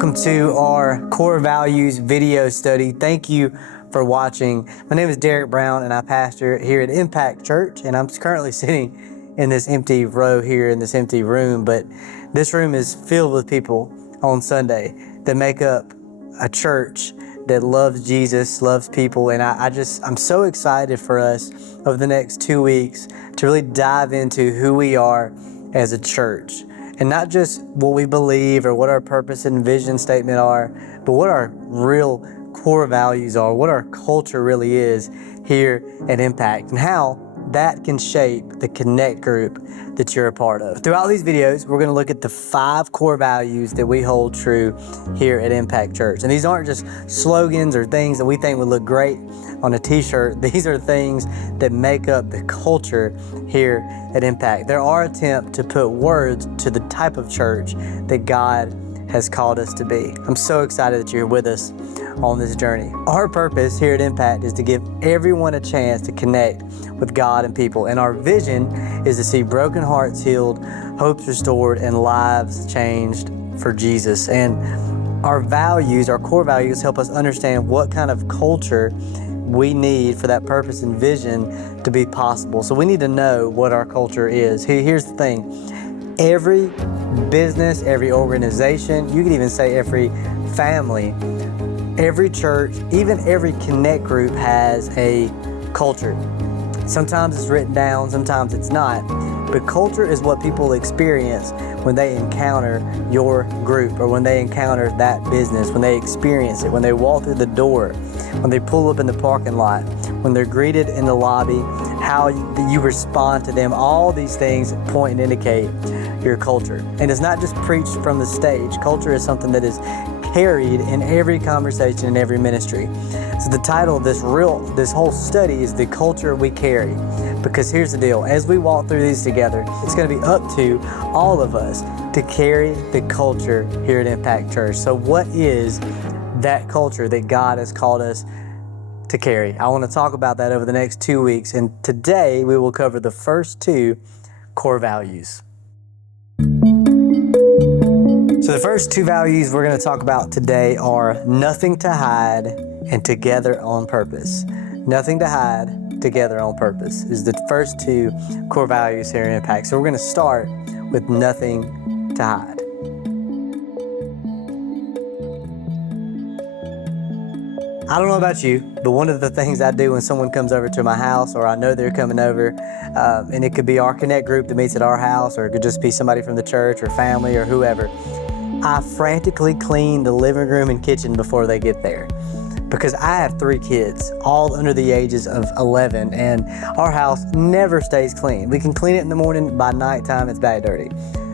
Welcome to our core values video study. Thank you for watching. My name is Derrick Brown and I pastor here at Impact Church, and I'm currently sitting in this empty row here in this empty room, but this room is filled with people on Sunday that make up a church that loves Jesus, loves people, and I'm so excited for us over the next 2 weeks to really dive into who we are as a church. And not just what we believe or what our purpose and vision statement are, but what our real core values are, what our culture really is here at Impact, and how that can shape the Connect group that you're a part of. Throughout these videos, we're going to look at the 5 core values that we hold true here at Impact Church. And these aren't just slogans or things that we think would look great on a t-shirt. These are things that make up the culture here at Impact. They're our attempt to put words to the type of church that God has called us to be. I'm so excited that you're with us on this journey. Our purpose here at Impact is to give everyone a chance to connect with God and people. And our vision is to see broken hearts healed, hopes restored, and lives changed for Jesus. And our values, our core values, help us understand what kind of culture we need for that purpose and vision to be possible. So we need to know what our culture is. Here's the thing. Every business, every organization, you could even say every family, every church, even every Connect group has a culture. Sometimes it's written down, sometimes it's not. But culture is what people experience when they encounter your group or when they encounter that business, when they experience it, when they walk through the door, when they pull up in the parking lot, when they're greeted in the lobby, how you respond to them. All these things point and indicate your culture. And it's not just preached from the stage. Culture is something that is carried in every conversation, in every ministry. So the title of this whole study is The Culture We Carry. Because here's the deal, as we walk through these together, it's going to be up to all of us to carry the culture here at Impact Church. So what is that culture that God has called us to carry? I want to talk about that over the next 2 weeks. And today we will cover the first 2 core values. So the first 2 values we're going to talk about today are nothing to hide and together on purpose. Nothing to hide, together on purpose is the first 2 core values here in Impact. So we're going to start with nothing to hide. I don't know about you, but one of the things I do when someone comes over to my house, or I know they're coming over, and it could be our Connect group that meets at our house, or it could just be somebody from the church or family or whoever, I frantically clean the living room and kitchen before they get there. Because I have 3 kids, all under the ages of 11, and our house never stays clean. We can clean it in the morning, by nighttime it's bad dirty.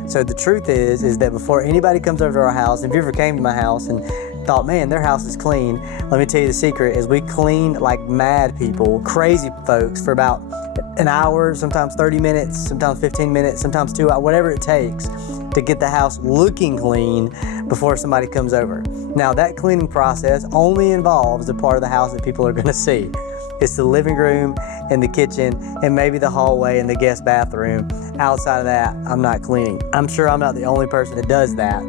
So the truth is that before anybody comes over to our house, if you ever came to my house and thought, man, their house is clean, let me tell you the secret is we clean like mad people, crazy folks, for about an hour, sometimes 30 minutes, sometimes 15 minutes, sometimes 2 hours, whatever it takes to get the house looking clean before somebody comes over. Now that cleaning process only involves the part of the house that people are going to see. It's the living room and the kitchen and maybe the hallway and the guest bathroom. Outside of that, I'm not cleaning. I'm sure I'm not the only person that does that.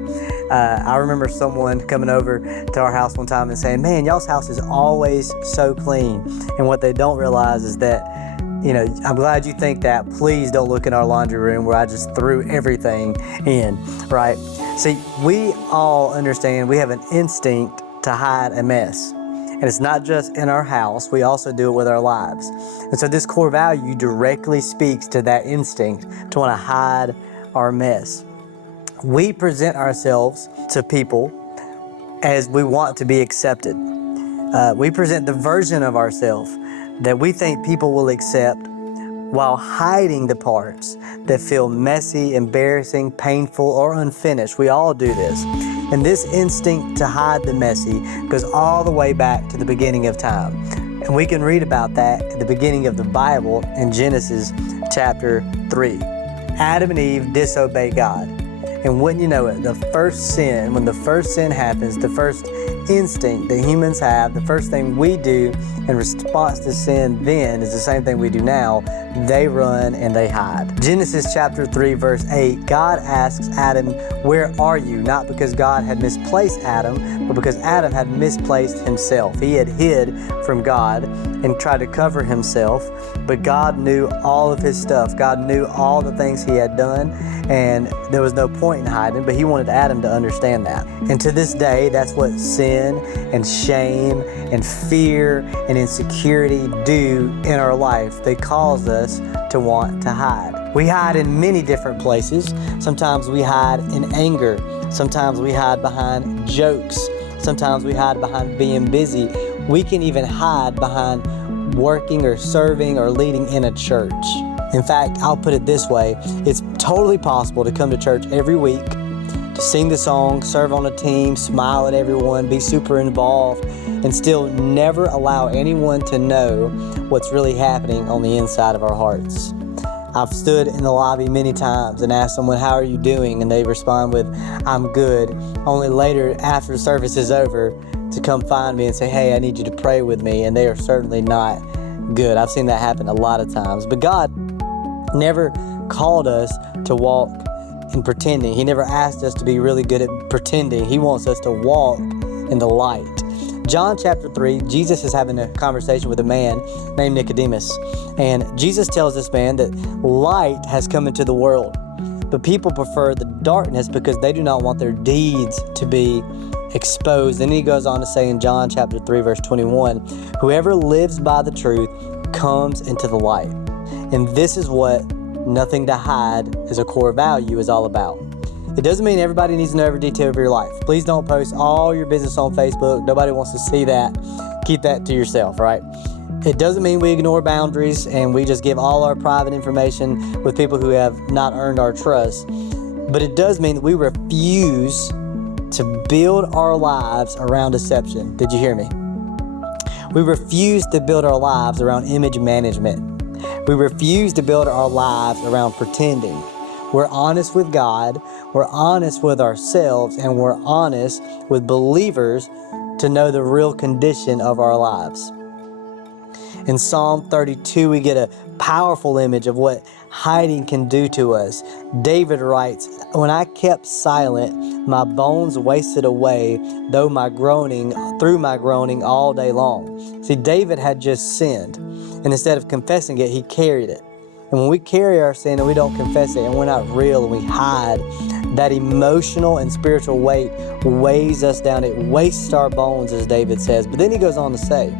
I remember someone coming over to our house one time and saying, man, y'all's house is always so clean. And what they don't realize is that, I'm glad you think that. Please don't look in our laundry room where I just threw everything in, right? See, we all understand we have an instinct to hide a mess. And it's not just in our house, we also do it with our lives. And so this core value directly speaks to that instinct to want to hide our mess. We present ourselves to people as we want to be accepted. We present the version of ourselves that we think people will accept while hiding the parts that feel messy, embarrassing, painful, or unfinished. We all do this. And this instinct to hide the messy goes all the way back to the beginning of time. And we can read about that at the beginning of the Bible in Genesis chapter 3. Adam and Eve disobey God. And wouldn't you know it, the first sin, when the first sin happens, the first instinct that humans have, the first thing we do in response to sin then is the same thing we do now. They run and they hide. Genesis chapter 3 verse 8, God asks Adam, "Where are you?" Not because God had misplaced Adam, but because Adam had misplaced himself. He had hid from God and tried to cover himself, but God knew all of his stuff. God knew all the things he had done, and there was no point in hiding, but he wanted Adam to understand that. And to this day, that's what sin and shame and fear and insecurity do in our life. They cause us to want to hide. We hide in many different places. Sometimes we hide in anger. Sometimes we hide behind jokes. Sometimes we hide behind being busy. We can even hide behind working or serving or leading in a church. In fact, I'll put it this way. It's totally possible to come to church every week, to sing the song, serve on a team, smile at everyone, be super involved, and still never allow anyone to know what's really happening on the inside of our hearts. I've stood in the lobby many times and asked someone, "How are you doing?" And they respond with, "I'm good," only later after the service is over to come find me and say, "Hey, I need you to pray with me," and they are certainly not good. I've seen that happen a lot of times. But God never called us to walk in pretending. He never asked us to be really good at pretending. He wants us to walk in the light. John chapter 3, Jesus is having a conversation with a man named Nicodemus. And Jesus tells this man that light has come into the world, but people prefer the darkness because they do not want their deeds to be exposed. And he goes on to say in John chapter 3 verse 21, "Whoever lives by the truth comes into the light." And this is what nothing to hide as a core value is all about. It doesn't mean everybody needs to know every detail of your life. Please don't post all your business on Facebook. Nobody wants to see that. Keep that to yourself, right? It doesn't mean we ignore boundaries and we just give all our private information with people who have not earned our trust. But it does mean that we refuse to build our lives around deception. Did you hear me? We refuse to build our lives around image management. We refuse to build our lives around pretending. We're honest with God, we're honest with ourselves, and we're honest with believers to know the real condition of our lives. In Psalm 32, we get a powerful image of what hiding can do to us. David writes, "When I kept silent, my bones wasted away, through my groaning all day long." See, David had just sinned, and instead of confessing it, he carried it. And when we carry our sin and we don't confess it and we're not real and we hide, that emotional and spiritual weight weighs us down. It wastes our bones, as David says. But then he goes on to say,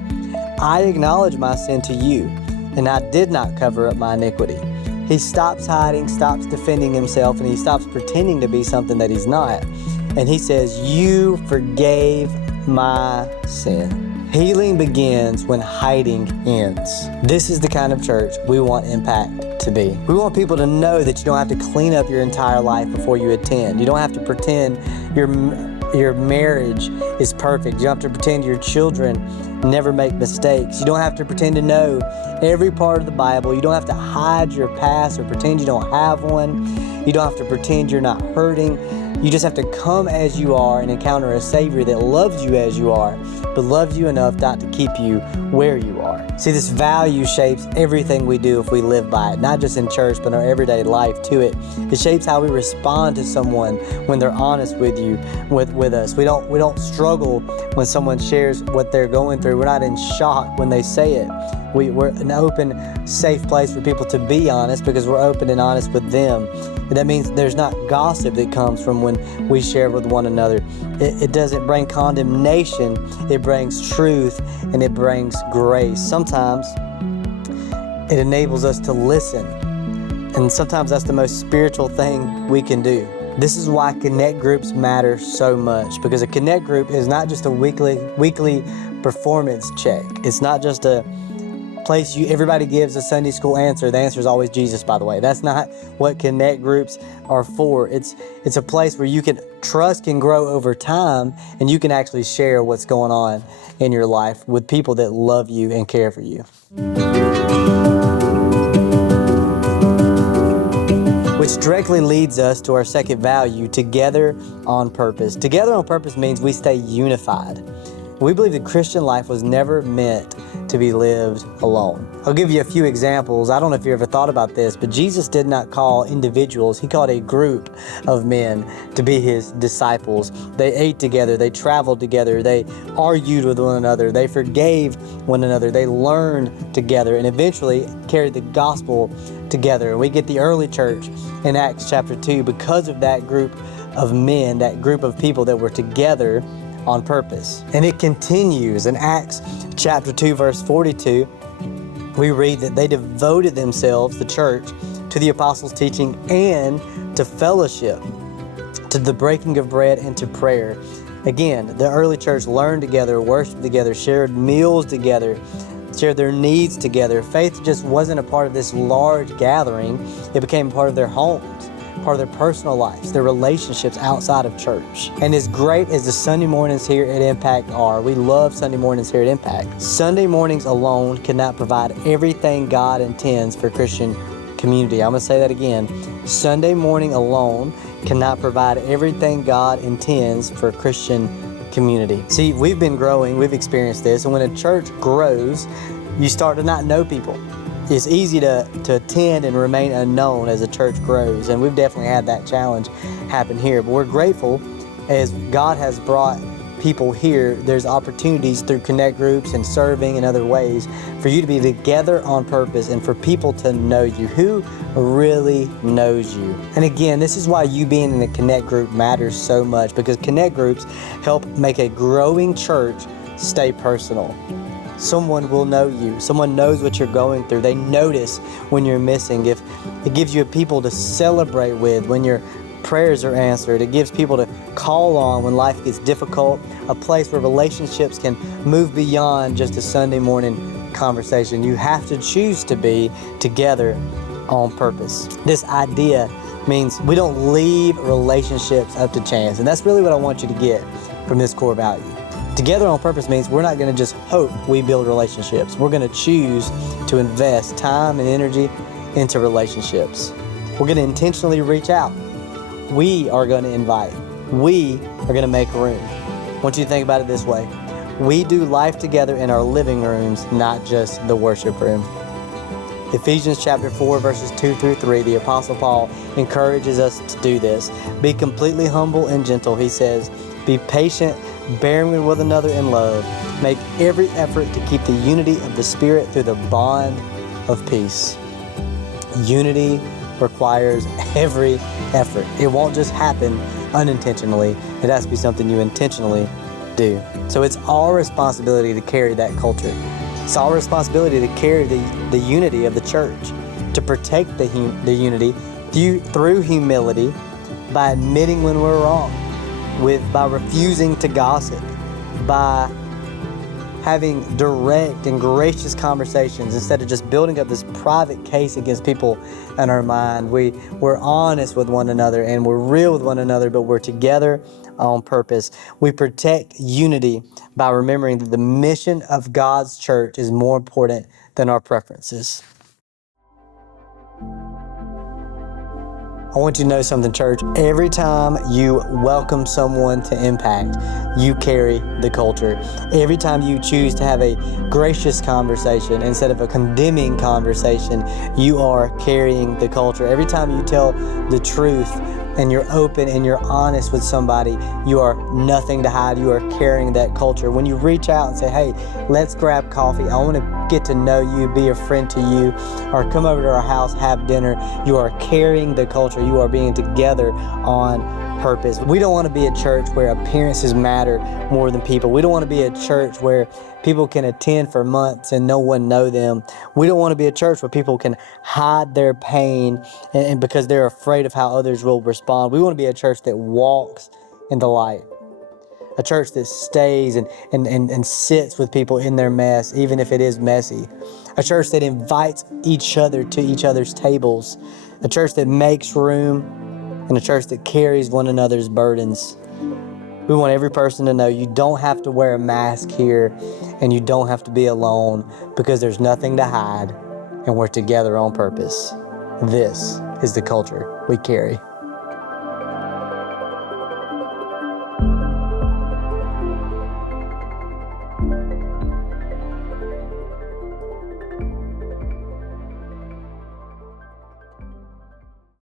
"I acknowledge my sin to you, and I did not cover up my iniquity." He stops hiding, stops defending himself, and he stops pretending to be something that he's not. And he says, "You forgave my sin." Healing begins when hiding ends. This is the kind of church we want Impact to be. We want people to know that you don't have to clean up your entire life before you attend. You don't have to pretend your marriage is perfect. You don't have to pretend your children never make mistakes. You don't have to pretend to know every part of the Bible. You don't have to hide your past or pretend you don't have one. You don't have to pretend you're not hurting. You just have to come as you are and encounter a Savior that loves you as you are, but loves you enough not to keep you where you are. See, this value shapes everything we do if we live by it, not just in church, but in our everyday life to it. It shapes how we respond to someone when they're honest with you, with us. We don't struggle when someone shares what they're going through. We're not in shock when they say it. We're an open, safe place for people to be honest because we're open and honest with them. And that means there's not gossip that comes from when we share with one another. It doesn't bring condemnation. It brings truth and it brings grace. Sometimes it enables us to listen. And sometimes that's the most spiritual thing we can do. This is why connect groups matter so much, because a connect group is not just a weekly performance check. It's not just a place everybody gives a Sunday school answer. The answer is always Jesus, by the way. That's not what connect groups are for. It's a place where you can trust can grow over time, and you can actually share what's going on in your life with people that love you and care for you. We Which directly leads us to our second value, together on purpose. Together on purpose means we stay unified. We believe the Christian life was never meant to be lived alone. I'll give you a few examples. I don't know if you ever thought about this, but Jesus did not call individuals. He called a group of men to be his disciples. They ate together. They traveled together. They argued with one another. They forgave one another. They learned together and eventually carried the gospel together. We get the early church in Acts chapter 2 because of that group of men, that group of people that were together on purpose. And it continues in Acts chapter 2 verse 42. We read that they devoted themselves, the church, to the apostles' teaching and to fellowship, to the breaking of bread and to prayer. Again, the early church learned together, worshiped together, shared meals together, shared their needs together. Faith just wasn't a part of this large gathering. It became part of their homes, part of their personal lives, their relationships outside of church. And as great as the Sunday mornings here at Impact are, we love Sunday mornings here at Impact. Sunday mornings alone cannot provide everything God intends for Christian community. I'm going to say that again. Sunday morning alone cannot provide everything God intends for Christian community. See, we've been growing, we've experienced this, and when a church grows, you start to not know people. It's easy to attend and remain unknown as a church grows, and we've definitely had that challenge happen here. But we're grateful as God has brought people here. There's opportunities through connect groups and serving in other ways for you to be together on purpose and for people to know you. Who really knows you? And again, this is why you being in a connect group matters so much, because connect groups help make a growing church stay personal. Someone will know you. Someone knows what you're going through. They notice when you're missing. If it gives you people to celebrate with when your prayers are answered, it gives people to call on when life gets difficult, a place where relationships can move beyond just a Sunday morning conversation. You have to choose to be together on purpose. This idea means we don't leave relationships up to chance. And that's really what I want you to get from this core value. Together on purpose means we're not going to just hope we build relationships. We're going to choose to invest time and energy into relationships. We're going to intentionally reach out. We are going to invite. We are going to make room. I want you to think about it this way. We do life together in our living rooms, not just the worship room. Ephesians chapter 4 verses 2 through 3, the Apostle Paul encourages us to do this. Be completely humble and gentle, he says. Be patient, bearing with one another in love. Make every effort to keep the unity of the Spirit through the bond of peace. Unity requires every effort. It won't just happen unintentionally. It has to be something you intentionally do. So it's our responsibility to carry that culture. It's our responsibility to carry the unity of the church, to protect the unity through humility, by admitting when we're wrong, by refusing to gossip, by having direct and gracious conversations instead of just building up this private case against people in our mind. We're honest with one another and we're real with one another, but we're together on purpose. We protect unity by remembering that the mission of God's church is more important than our preferences. I want you to know something, church. Every time you welcome someone to Impact, you carry the culture. Every time you choose to have a gracious conversation instead of a condemning conversation, you are carrying the culture. Every time you tell the truth and you're open and you're honest with somebody, you are nothing to hide. You are carrying that culture. When you reach out and say, hey, let's grab coffee. I want to get to know you, be a friend to you, or come over to our house, have dinner. You are carrying the culture. You are being together on purpose. We don't want to be a church where appearances matter more than people. We don't want to be a church where people can attend for months and no one know them. We don't want to be a church where people can hide their pain and because they're afraid of how others will respond. We want to be a church that walks in the light. A church that stays and sits with people in their mess, even if it is messy. A church that invites each other to each other's tables. A church that makes room, and a church that carries one another's burdens. We want every person to know you don't have to wear a mask here and you don't have to be alone because there's nothing to hide and we're together on purpose. This is the culture we carry.